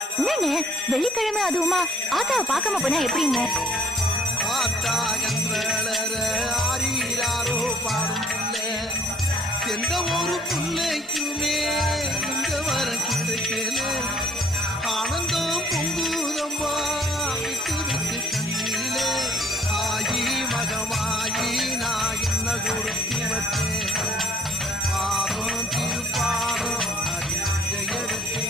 என்னன்னு வெள்ளிக்கிழமை அதுவுமா ஆத்தாவை பார்க்காம போனா எப்படிங்க? ஆத்தா என்றாரோ பாடும் புள்ளே எந்த ஒரு புள்ளைக்குமே இந்த வர கிடைக்கல ஆனந்தம் பொங்குதம்மா விட்டு விட்டு கண்ணிலே ஆயி மகமாயி நான் என்ன கொடுத்து வச்சேன் பாதம் திருப்பாதம் எடுத்து